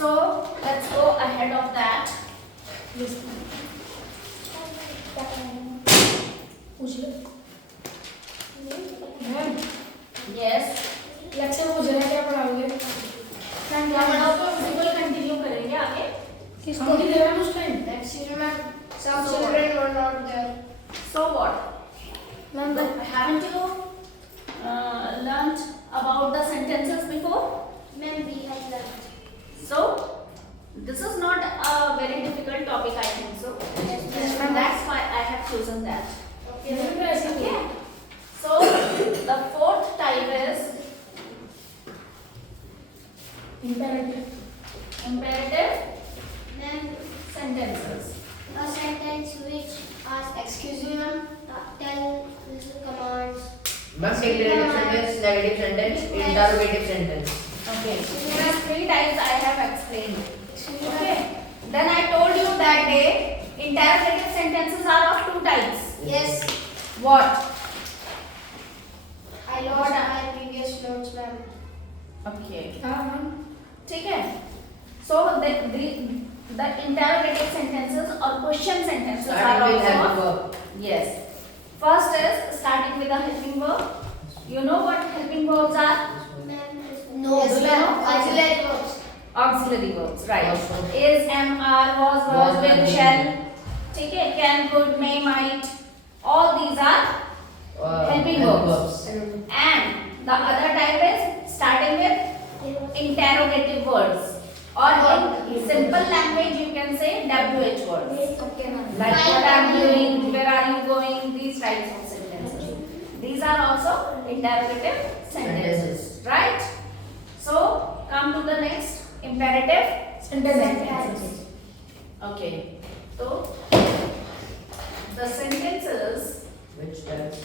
So let's go ahead of that. Yes. पूछ ले ma'am Yes. Lecture पूछ रहे हैं क्या पढ़ाओगे मैम क्या पढ़ाओगे? विजुअल कंटिन्यू करेंगे आगे. किसको नहीं दे रहा है उस time Actually, ma'am, some children were not there. So what? Ma'am, but Haven't you learnt about the sentences before? ma'am, we had learned. So this is not a very difficult topic, I think so. Yes, And that's why I have chosen that. Okay, ma'am ma'am. मैं ऐसे ही Okay. So the fourth type is imperative imperative Ma'am, sentences. a sentence which asks, excuse me, ma'am, tell commands. Ma'am, declarative sentence, negative sentence, interrogative sentence. Okay. There are three types I have explained. Excuse me, Okay. ma'am. Then I told you that day interrogative sentences are of two types. Yes, What? I lost my previous notes, ma'am. Okay. हाँ हाँ ठीक है. So the interrogative sentences or question sentences are Starting with helping also. verb. Yes. First is starting with a helping verb. You know what helping verbs are? Ma'am, no, Yes, ma'am. ma'am. Auxiliary verbs. Auxiliary verbs, right? Also. Is, am, are, was, Was, will, will. shall. ठीक है. Can, could, may, might. All these are helping verbs. And the other type is starting with interrogative words. Or in simple language you can say WH words. Okay, ma'am. Like what I am doing, where are you going, these types of sentences. These are also interrogative sentences, right? So come to the next imperative sentences Okay. So the sentences Which tells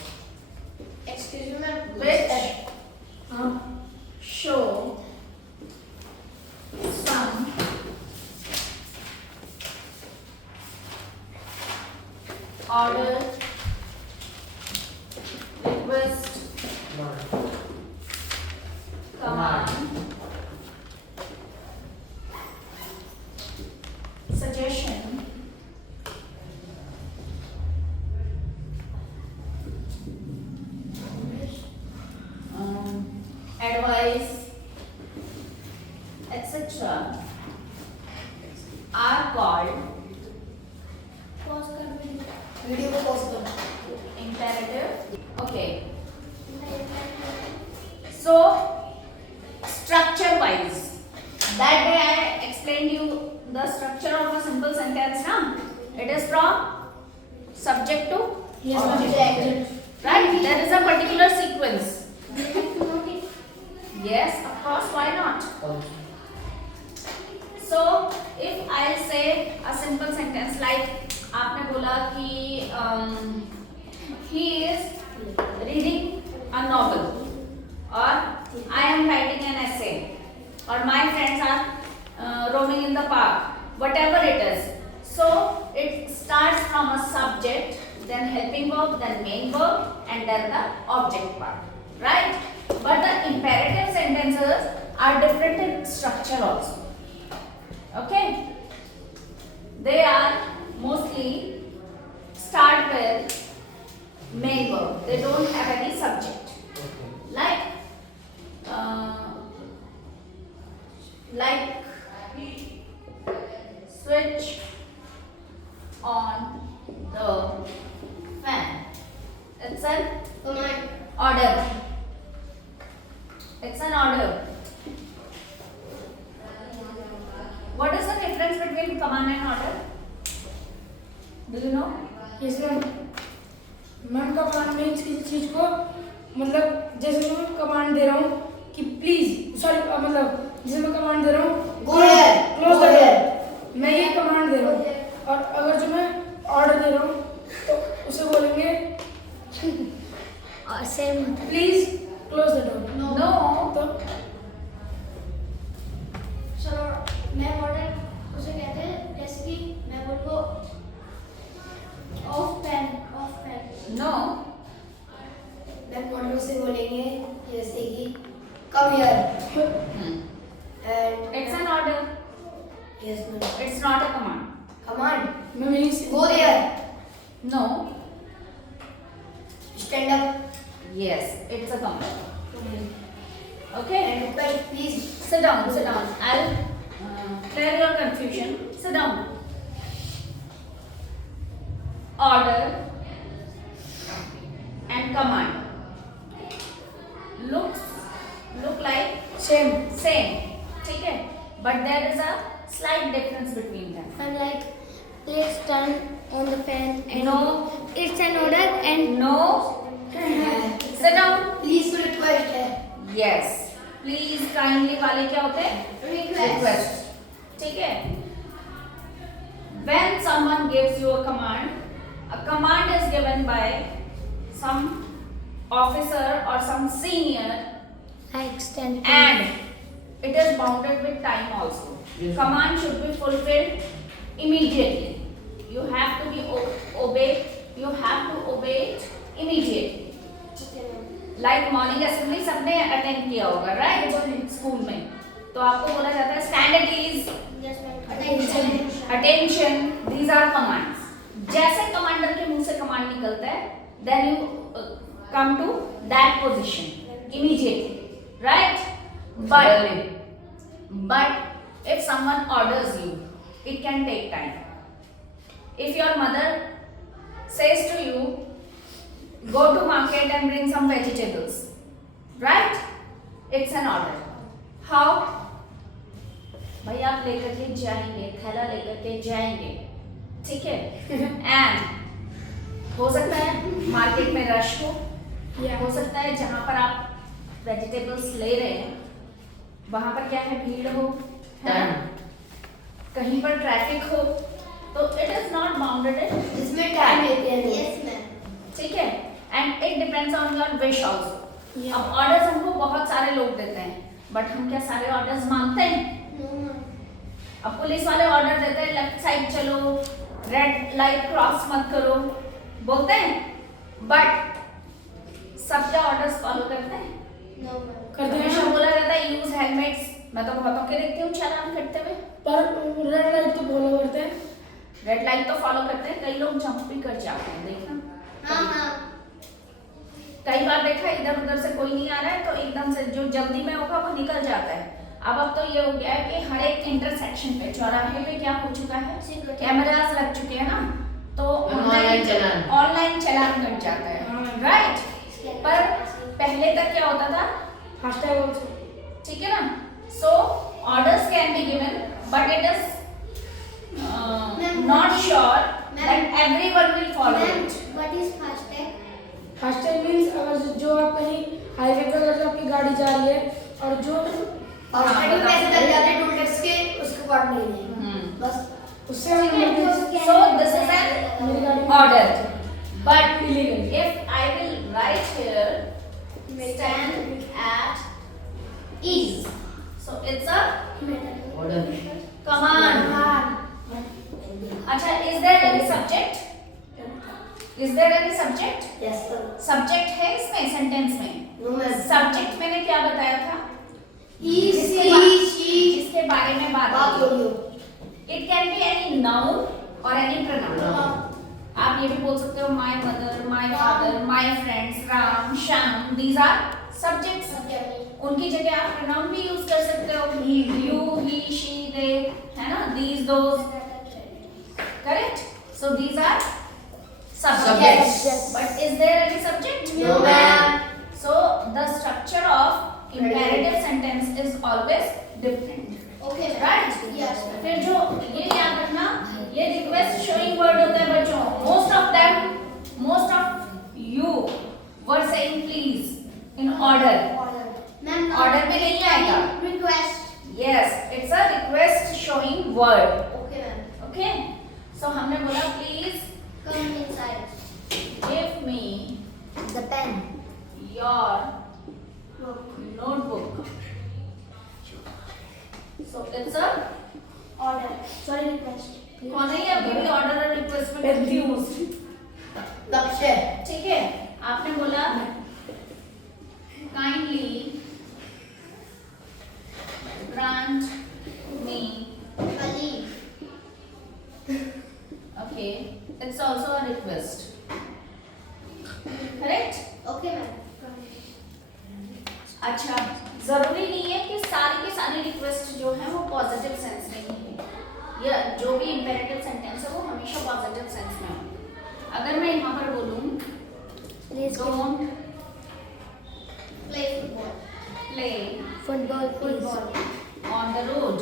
Excuse me, ma'am. which हाँ show some order, request, not command, suggestion, advice, etc. are called Pause कर video को pause कर. imperative. Okay. So structure wise, that day I explained you the structure of a simple sentence. Now it is from subject to yes object. Right? There is a particular sequence. We have to note it. Yes, of course. Why not? also. So if I say a simple sentence like आपने बोला कि he is reading a novel or I am writing an essay or my friends are roaming in the park, whatever it is. So it starts from a subject, then helping verb, then main verb, and then the object part, right? But the imperative sentences are different in structure also. Okay? They are mostly start with main verb. They don't have any subject. Like switch on the fan. It's an Command. order. It's an order. What is the difference between command and order? Do you know? yes ma'am ma'am command means किसी चीज को मतलब जैसे मैं command दे रहा हूँ कि please sorry मतलब जैसे मैं कमांड दे रहा हूँ Go there. Close Go the there. Door मैं ये कमांड दे रहा हूँ और अगर जो मैं ऑर्डर दे रहा हूँ तो उसे बोलेंगे Same. Please close the door No. तो चलो मैं ऑर्डर उसे कहते हैं जैसे कि मैं बोलूँ ऑफ पेन. No. मैं ऑर्डर उसे बोलेंगे जैसे कि come here Hmm. And It's an order. Yes, ma'am. It's not a command. Command. मैं यही से Go there. No. Stand up. Yes, it's a command. Okay. And request, please. Sit down. Sit down. I'll clear your confusion. Sit down. Order and command look like same same. ठीक है? But there is a slight difference between them. And like, please stand on the fan. And No. It's an order and No. Sit down. please request. Yes. Please kindly वाले क्या होते हैं? Request. ठीक है? When someone gives you a command is given by some officer or some senior, Like stand. and it is bounded with time also. Yes. Command should be fulfilled immediately. You have to be obeyed. You have to obey it immediately. Like morning assembly सबने attend किया होगा, right? School में तो आपको बोला जाता है stand at ease, Yes, ma'am. Attention. attention. These are commands. जैसे कमांडर के मुंह से कमांड निकलता है, then you come to that position immediately, right? But if someone orders you, it can take time. If your mother says to you, go to market and bring some vegetables, right? It's an order. How? भाई आप लेकर के जाएंगे, थैला लेकर के जाएंगे, ठीक है? And हो सकता है मार्केट में रश हो, हो सकता है जहाँ पर आप वेजिटेबल्स ले रहे हैं वहाँ पर क्या है, भीड़ हो, है ना? कहीं पर ट्रैफिक हो, तो इट इज नॉट बाउंडेड इन इसमें time लेते हैं. Yes, ma'am. ठीक है? And it depends on your wish also. Yeah. अब ऑर्डर्स हमको बहुत सारे लोग देते हैं, बट हम क्या सारे ऑर्डर्स मानते हैं? No, ma'am. अब पुलिस वाले ऑर्डर देते हैं लेफ्ट साइड चलो, रेड लाइट क्रॉस मत करो, बोलते हैं, बट सब क्या ऑर्डर्स फॉलो करते हैं? No, ma'am. करते हमेशा हैं बोला जाता है यूज हेलमेट्स. मैं तो बहुतों के देखती हूँ चालान कटते हुए. पर रेड लाइट तो फॉलो करते हैं. रेड लाइट तो फॉलो करते हैं, कई लोग जंप भी कर जाते हैं, देखना. हाँ. कई बार देखा इधर उधर से कोई नहीं आ रहा है तो एकदम से जो जल्दी में होगा वो निकल जाता है. अब तो ये हो गया है कि हर एक इंटरसेक्शन पे, चौराहे पे क्या हो चुका है, कैमरास लग चुके हैं ना, तो ऑनलाइन चलान कट जाता है, राइट? पर पहले तक क्या होता था, फास्टैग ऑल्सो. ठीक है ना? So orders can be given but it is not sure that everyone will follow Ma'am, it. what is FASTag? FASTag means अगर जो आप कहीं हाईवे पे अगर आपकी गाड़ी जा रही है और जो FASTag में पैसे लग जाते हैं टोल टैक्स के, उसको काट नहीं है. बस. उससे हम So this is an मेरी गाड़ी order, but illegal. if I will write here stand at ease, so it's a command. अच्छा, is there any subject? Is there any subject? Yes, sir. Subject है इसमें सेंटेंस में? No, ma'am. Subject मैंने क्या बताया था? He, she. जिसके बारे में बात बात की. हो रही हो. It can be any noun or any pronoun. आप ये भी बोल सकते हो my mother, my father, my friends, Ram, Sham. These are subjects. उनकी जगह आप pronoun भी यूज कर सकते हो. You, he, she, they, है ना? These, those. Correct? So these are subjects. Yes. But is there any subject? No, ma'am. So the structure of imperative sentence is always different. Okay, ma'am. Right? Yes, ma'am. फिर जो ये याद रखना, ये request showing word होता है बच्चों. Most of you were saying please in order. Ma'am, Order में नहीं आएगा. Request. Yes, it's a request showing word. Okay, ma'am. Okay? So हमने बोला please Come inside. give me The pen. your notebook. So it's a Order. Sorry, request. कौन है ये अभी भी ऑर्डर और रिक्वेस्ट में कंफ्यूज. लक्ष्य. ठीक है, आपने बोला kindly grant me Ali. It's also a request. Correct? Okay, ma'am. अच्छा, जरूरी नहीं है कि सारी की सारी रिक्वेस्ट जो है वो पॉजिटिव सेंस में ही हो, या जो भी इंपेरेटिव सेंटेंस है वो हमेशा पॉजिटिव सेंस में हो। अगर मैं यहाँ पर बोलूँ don't Play football. Play Football. on the road,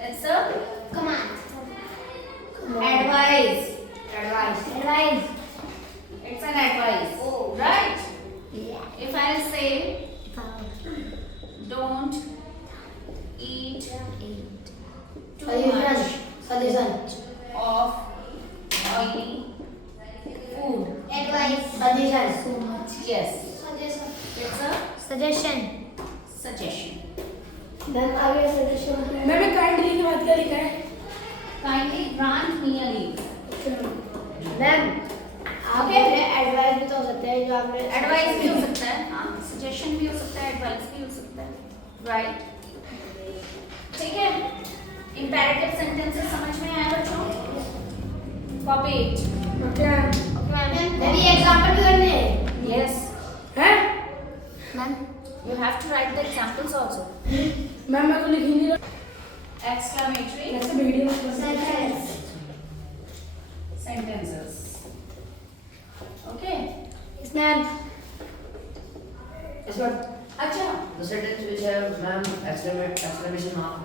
it's a Command. advice. Advice. It's an advice. Oh. Right? Yeah. If I say don't eat too much Suggestion. of oily food. Advice. Suggestion. So much. Yes, Suggestion. it's a Suggestion. suggestion. Ma'am, आगे suggestion. मैंने kindly के बाद क्या लिखा है? Kindly grant me a leave. Ma'am आपके advice भी तो हो सकते हैं जो आपने एडवाइस भी हो सकता है, हाँ, सजेशन भी हो सकता है, एडवाइस भी हो सकता है, राइट? ठीक है, इंपेरेटिव सेंटेंसेस समझ में आया बच्चों? Copy it. ओके मैम भी एग्जांपल भी करने हैं यस, हैं? Ma'am you have to write the examples also. Ma'am मैं तो लिख ही नहीं रहा। एक्सक्लेमेटरी ऐसे वीडियो सेंटेंस sentences. Okay? इस मैम Yes, ma'am. अच्छा, The sentence which have ma'am exclamation mark.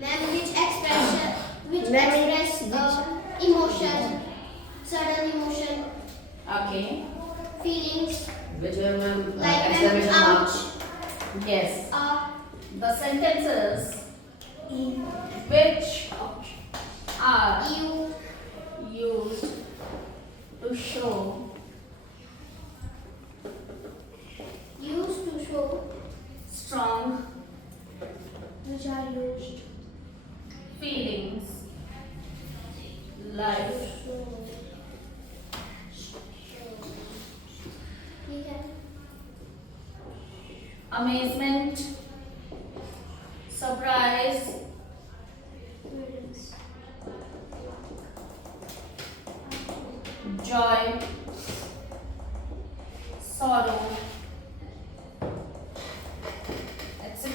Ma'am which express emotion, sudden emotion, okay, feelings Which have ma'am like exclamation ma'am mark. ouch, yes. The sentences which are you, used to show used to show, strong which are used feelings like ठीक है amazement, surprise, joy, sorrow, etc.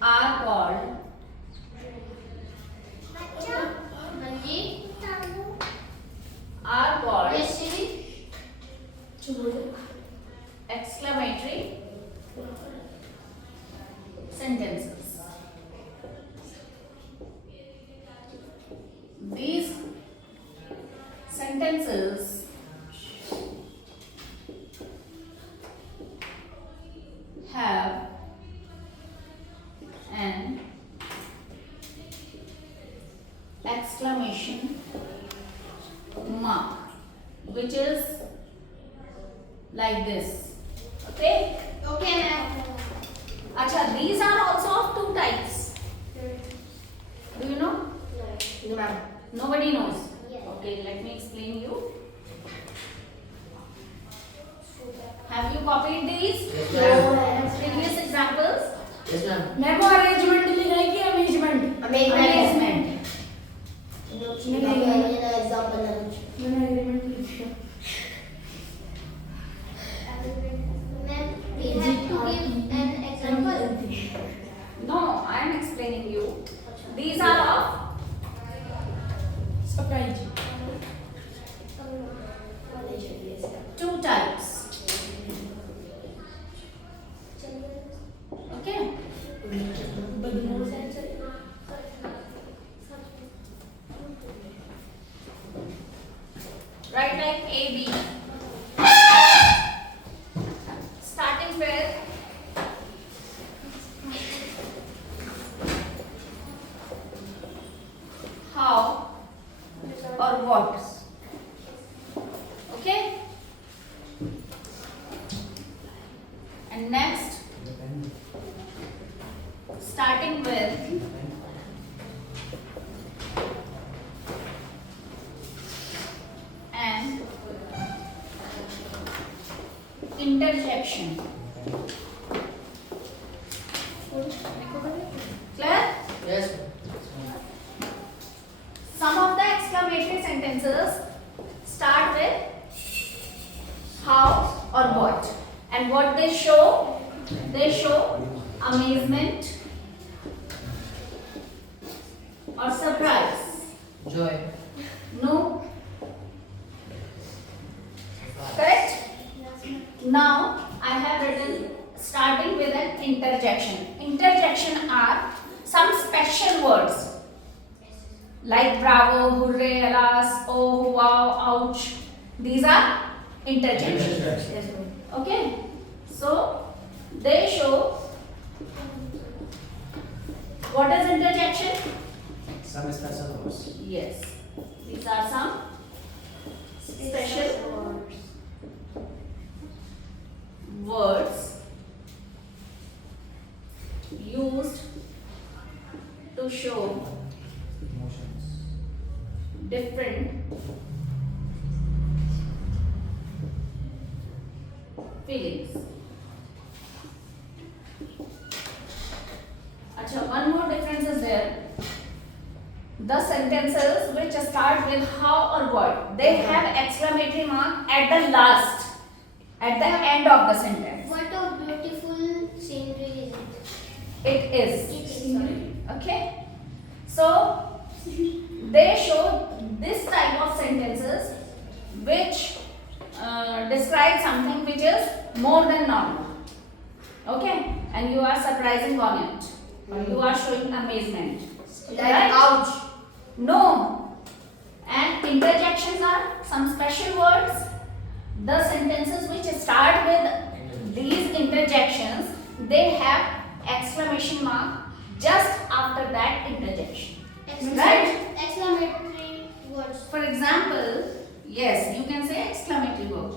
are called हाँ जी are called yes जी exclamatory sentences. These sentences have an exclamation mark, which is like this. Okay? Okay ma'am Acha, these are also of two types. Do you know? No, ma'am. Nobody knows. Yes. Okay, let me explain you. Have you copied these Yes, ma'am. previous examples? Yes, ma'am. मैं वो arrangement लिखा है कि amazement? Amazement. Example मैंने agreement लिखा। Ma'am we have to give an example No, I am explaining you. These are of surprise. two types. Okay? Write like A, B. Starting with how or what. Okay? And next, starting with an interjection. Clear? Yes. sentences start with how or what, and what they show? They show amazement or surprise. Joy. No. Correct? Now I have written starting with an interjection. Interjection are some special words like bravo, hooray, alas, oh, wow, ouch. These are interjections. Okay? So they show what is interjection? Some special words. Yes. These are some special words used to show Emotions. different feelings. Acha, one more difference is there. The sentences which start with how or what, they have exclamatory mark at the last, at the end of the sentence. What a beautiful scenery is it? It is. It is, sorry. Okay? So, they show this type of sentences which describe something which is more than normal. Okay? And you are surprising on it. Or you are showing amazement. Like Right? ouch. No. And interjections are some special words. The sentences which start with these interjections, they have exclamation mark just after that interjection. Right? Exclamatory words. For example, yes, you can say exclamatory word.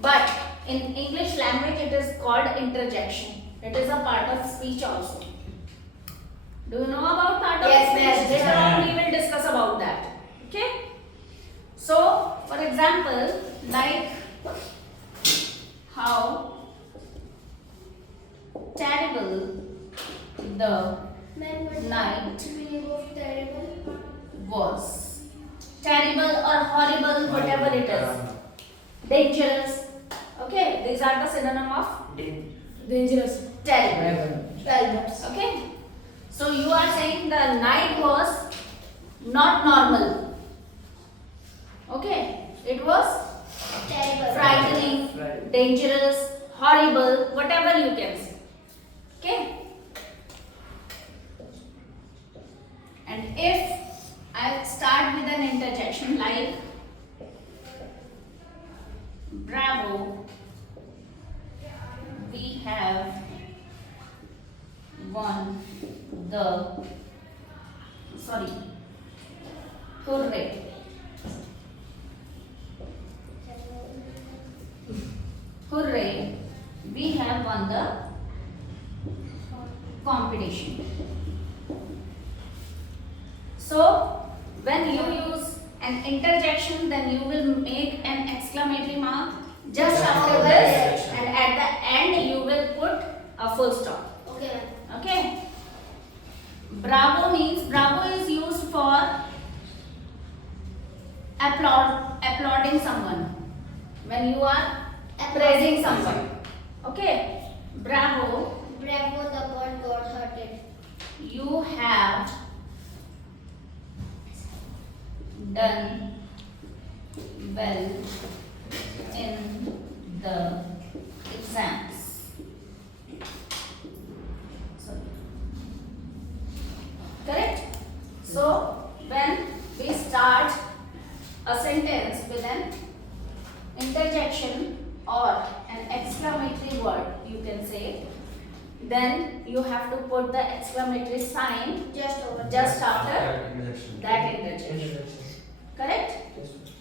But in English language it is called interjection. It is a part of speech also. Do you know about part of Yes, speech? yes, Later yes. on we will discuss about that. Okay? So, for example, like how terrible the Man, what Night. is the meaning of terrible? was. Terrible or horrible, whatever it is. Dangerous. Okay, these are the synonym of Dangerous. terrible. Okay. So you are saying the night was not normal. Okay. It was Terrible. frightening, dangerous, horrible, whatever you can say. Okay. And if I start with an interjection like bravo, we have won the, hooray. Hooray, we have won the competition. So, when you use an interjection, then you will make an exclamatory mark just after this, and at the end you will put a full stop. Okay, ma'am. Okay. Bravo means, bravo is used for applauding someone. When you are praising someone. Okay. Bravo, Bravo, the bird got hurted. you have done well in the exams. Sorry. Correct? So, when we start a sentence with an interjection or an exclamatory word, you can say, then you have to put the exclamatory sign Just over. just after that interjection. Correct?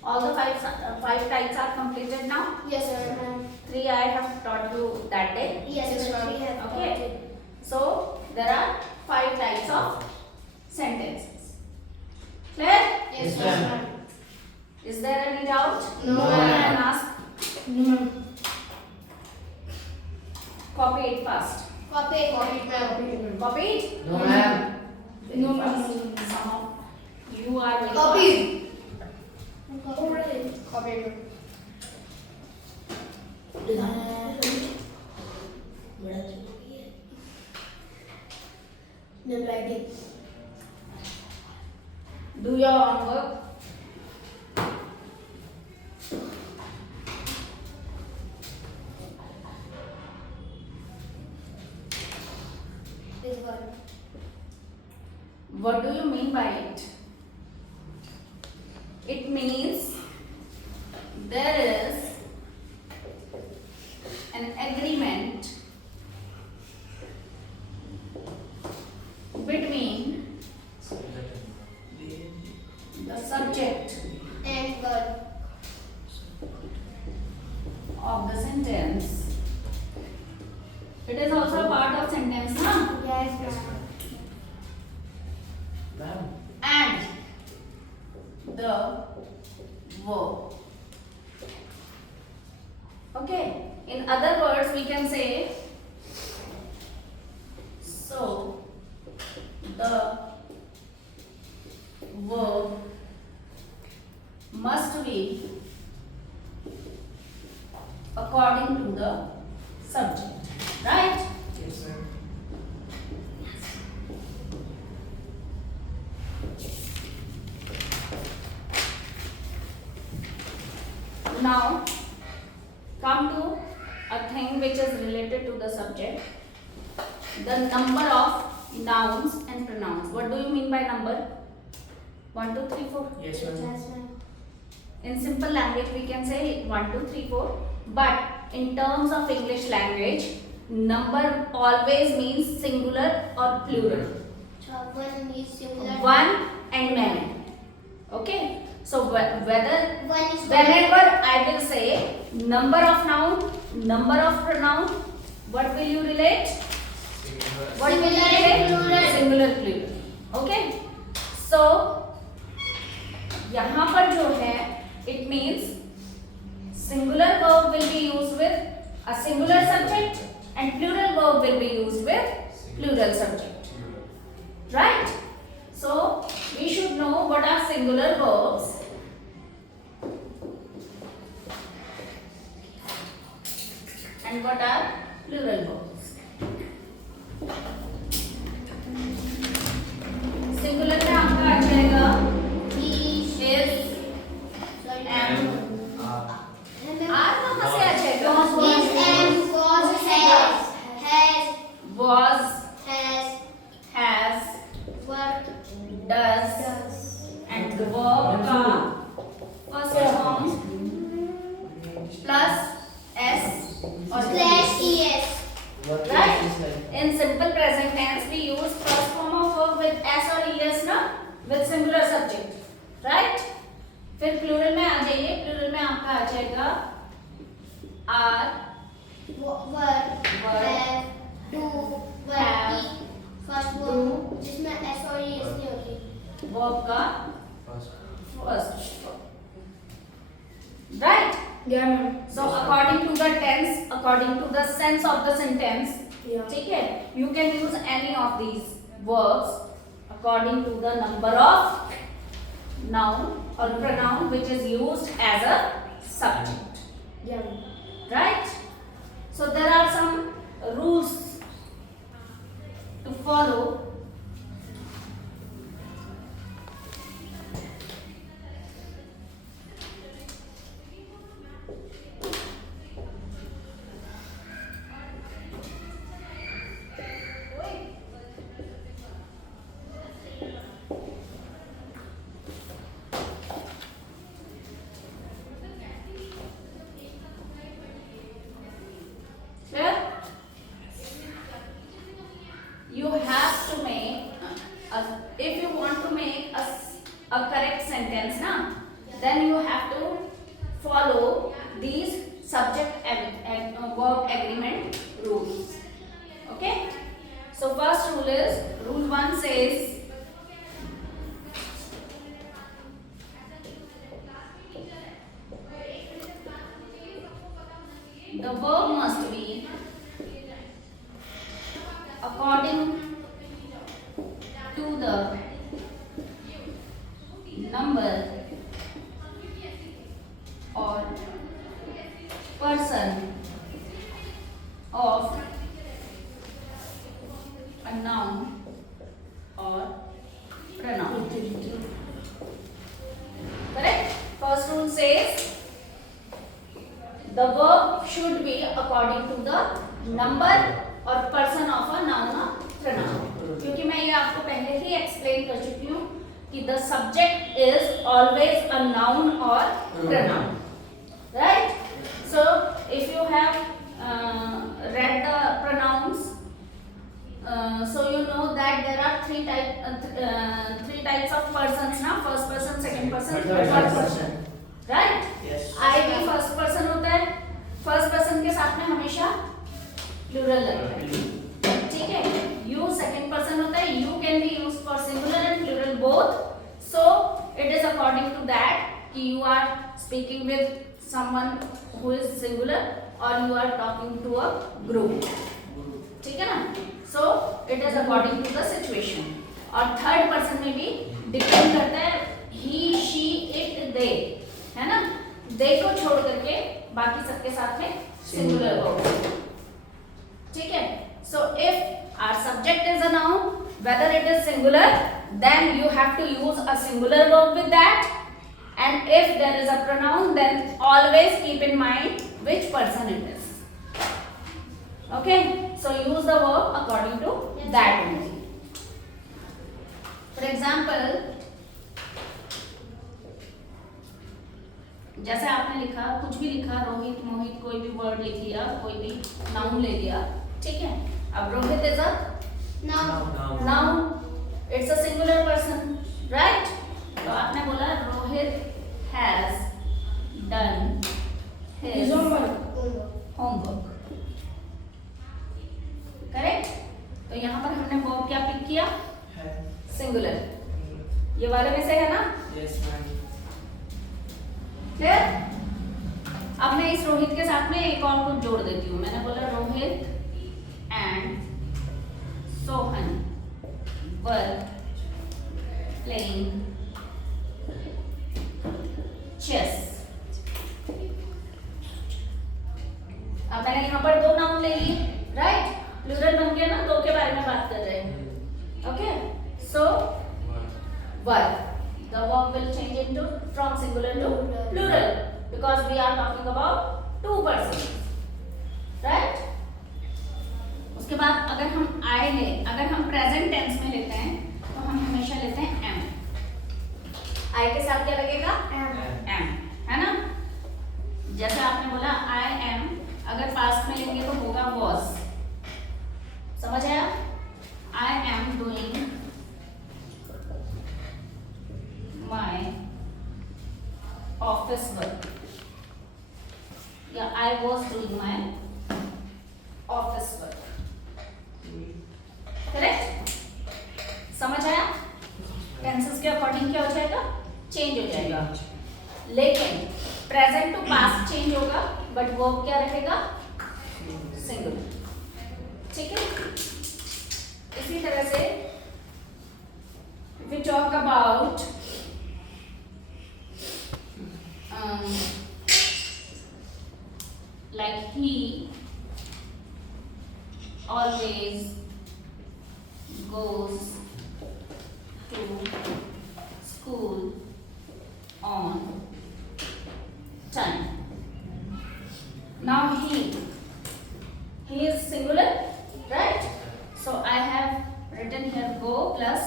All the five types are completed now. Yes, ma'am. 3 I have taught you that day. Yes, ma'am. We have Okay. So there are 5 types of sentences. Clear? Yes, Yes, ma'am. ma'am. Is there any doubt? No, Go ma'am. ahead and ask. No, ma'am. Copy it fast. Copy it, ma'am. Copy it? No, ma'am. Very No, ma'am. fast. Somehow you are very Copy. fast. I'm writing. Do your homework. This one. What do you mean by it? It means there is an agreement between the subject And verb. of the sentence. It is also a part of sentence, na? Yes, ma'am. Ma'am. And the verb. Okay. In other words, we can say so the verb must be according to the subject, right? Yes, ma'am. Now come to a thing which is related to the subject, the number of nouns and pronouns. What do you mean by number? 1, 2, 3, 4. Yes, ma'am. Yes, ma'am. In simple language we can say 1, 2, 3, 4, but in terms of English language, number always means singular or plural. So one is singular. One and many. Okay, so whether One is whenever I will say number of noun, number of pronoun, what will you relate? What will you Singular relate? and plural. Singular plural. Okay, so यहाँ पर जो है it means singular verb will be used with a singular subject and plural verb will be used with plural subject, right? So we should know what are singular verbs and what are plural verbs. Singular में आपका आ जाएगा is, Sorry. am, And R कहाँ से आ जाएगा? is and was has Was, has has, work does, does and verb का first form plus s or slash es. What Right. is like? In simple present tense we use first form of verb with s or es ना, with singular subject, right? फिर plural में आ जाइए, plural में आपका आ जाएगा are, Work Work. have do work Have. eat first Do. word जिसमें s और es नहीं होती. verb का First. first form, right? Yeah, ma'am. So according to the tense, according to the sense of the sentence, Yeah. ठीक है, you can use any of these verbs according to the number of noun or pronoun which is used as a subject, Yeah, ma'am. right? So there are some rules to follow. Clear? You have to make if you want to make a correct sentence na, then you have to follow these subject and verb agreement rules. Okay, so first rule is rule 1 says the verb must be according to the number or person of a noun should be according to the number or person of a noun or pronoun. क्योंकि मैं ये आपको पहले ही explain कर चुकी हूँ कि the subject is always a noun or pronoun, right? So if you have read the pronouns, so you know that there are three types of persons ना, first person, second person, third person, right? Yes. I भी first person होता है, first person के साथ में हमेशा plural लगता है, ठीक है? You second person होता है, you can be used for singular and plural both. So it is according to that कि you are speaking with someone who is singular or you are talking to a group, ठीक है ना? So it is according to the situation. और third person में भी depend करता है he, she, it, they, है ना? they को छोड़ करके बाकी सबके साथ में singular होगा, ठीक है? So if our subject is a noun, whether it is singular, then you have to use a singular verb with that, and if there is a pronoun, then always keep in mind which person it is. Okay, so use the verb according to that only. For example, जैसे आपने लिखा, कुछ भी लिखा, रोहित, मोहित, कोई भी word लिख लिया, कोई भी नाउन ले लिया, ठीक है? अब Rohit is a noun, it's a singular person, right? तो आपने बोला Rohit has done his homework, correct? तो यहाँ पर हमने वर्ब क्या पिक किया? सिंगुलर, ये वाले में से है ना? Yes, ma'am. क्लियर? अब मैं इस रोहित के साथ में एक और कुछ जोड़ देती हूँ। मैंने बोला Rohit and Sohan were playing chess. अब मैंने यहाँ पर दो नाउन ले लिए, राइट? प्लूरल बन गया ना, दो के बारे में बात कर रहे हैं। Okay, so were, the verb will change into from singular to plural because we are talking about two persons, right? उसके बाद अगर हम I ले, अगर हम present tense में लेते हैं तो हम हमेशा लेते हैं am। I के साथ क्या लगेगा? am, है ना? जैसे आपने बोला I am, अगर past में लेंगे तो होगा was। समझ आया? I am doing my office work, yeah, I was doing my office work, correct? समझ आया? टेंसेस के अकॉर्डिंग क्या हो जाएगा? चेंज हो जाएगा, लेकिन प्रेजेंट टू पास्ट चेंज होगा, बट वर्ब क्या रहेगा? सिंगुलर, ठीक है? इसी तरह से we talk about like he always goes to school on time. Now he is singular, right? So I have written here go plus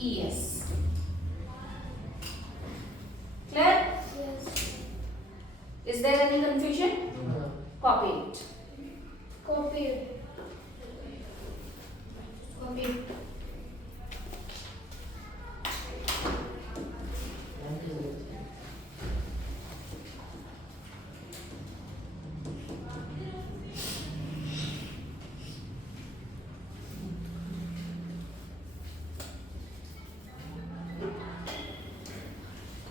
es. Clear? Yes. Is there any confusion? Copy it. Copy.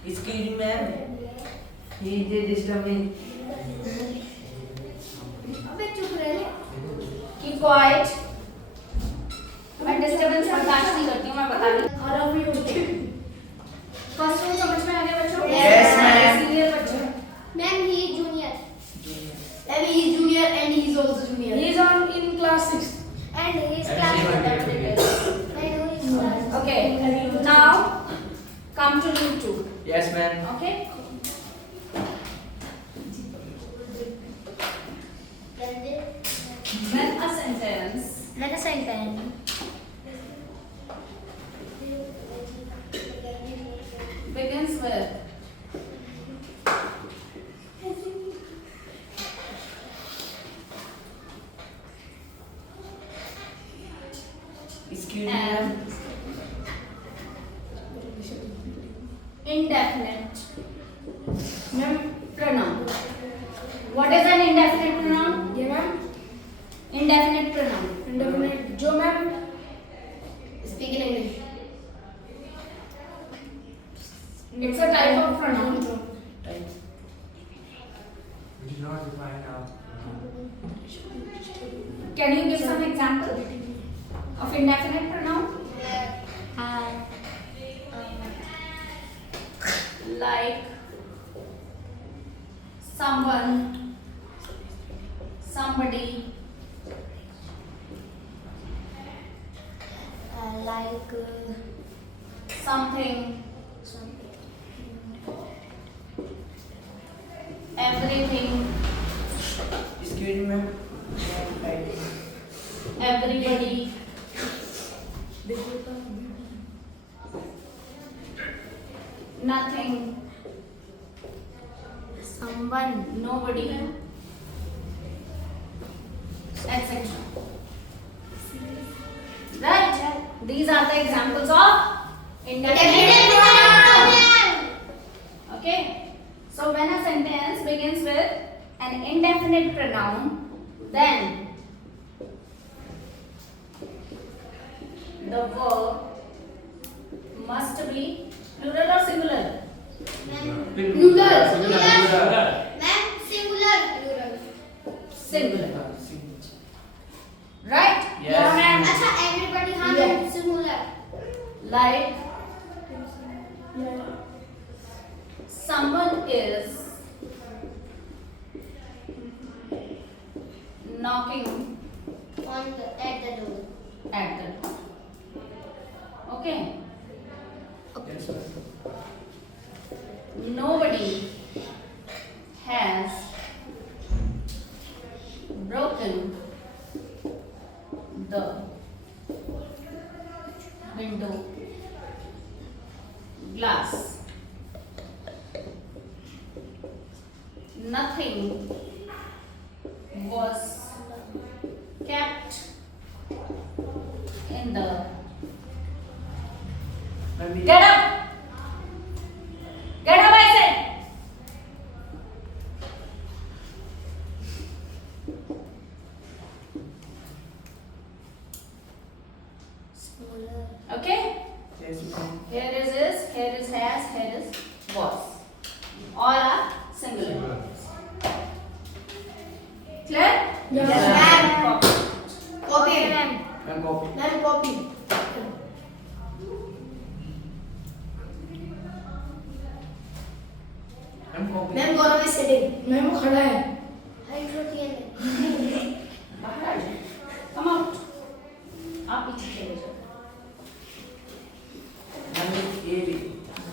Excuse me, ma'am. He is disturbing. अबे चुप रहे। Keep quiet. मैं disturbance बर्दाश्त नहीं करती हूँ, मैं बता रही हूँ। और अभी उठे। फर्स्ट रूल समझ में आ गया बच्चों? Yes, ma'am. सीनियर बच्चे। Ma'am, he is junior. And he is junior and he is also junior. He is on in class 6. And he is class. And he is class. Okay. Now come to you two. Yes, ma'am. Okay. indefinite ma'am pronoun. What is an indefinite pronoun? ये ma'am Indefinite pronoun. Indefinite जो ma'am Speak in English. It's a type of pronoun. We did not define now. Can you give some example of indefinite pronoun? Like someone, somebody, Like something, everything, Excuse me, ma'am. everybody, nothing, someone, nobody, etc. Right? These are the examples of indefinite pronoun. Okay? So when a sentence begins with an indefinite pronoun, then the verb must be plural or singular. Plural. Singular. Ma'am, singular. Plural. Singular. Right? Yes. ma'am. अच्छा, everybody हाँ Yeah. ma'am, singular. Like someone is knocking On the at the door. at the door. Okay? Yes, sir. Nobody has broken the window glass. Nothing was kept in the. Get up! Get up, I said! Singular. Okay? Yes, ma'am. Here is here is has, here is was. All are singular. Clear? Yes, ma'am. Copy. Copy. Ma'am, copy. Ma'am, copy. Ma'am, copy. Ma'am, Gaurav is sitting. Ma'am वो खड़ा है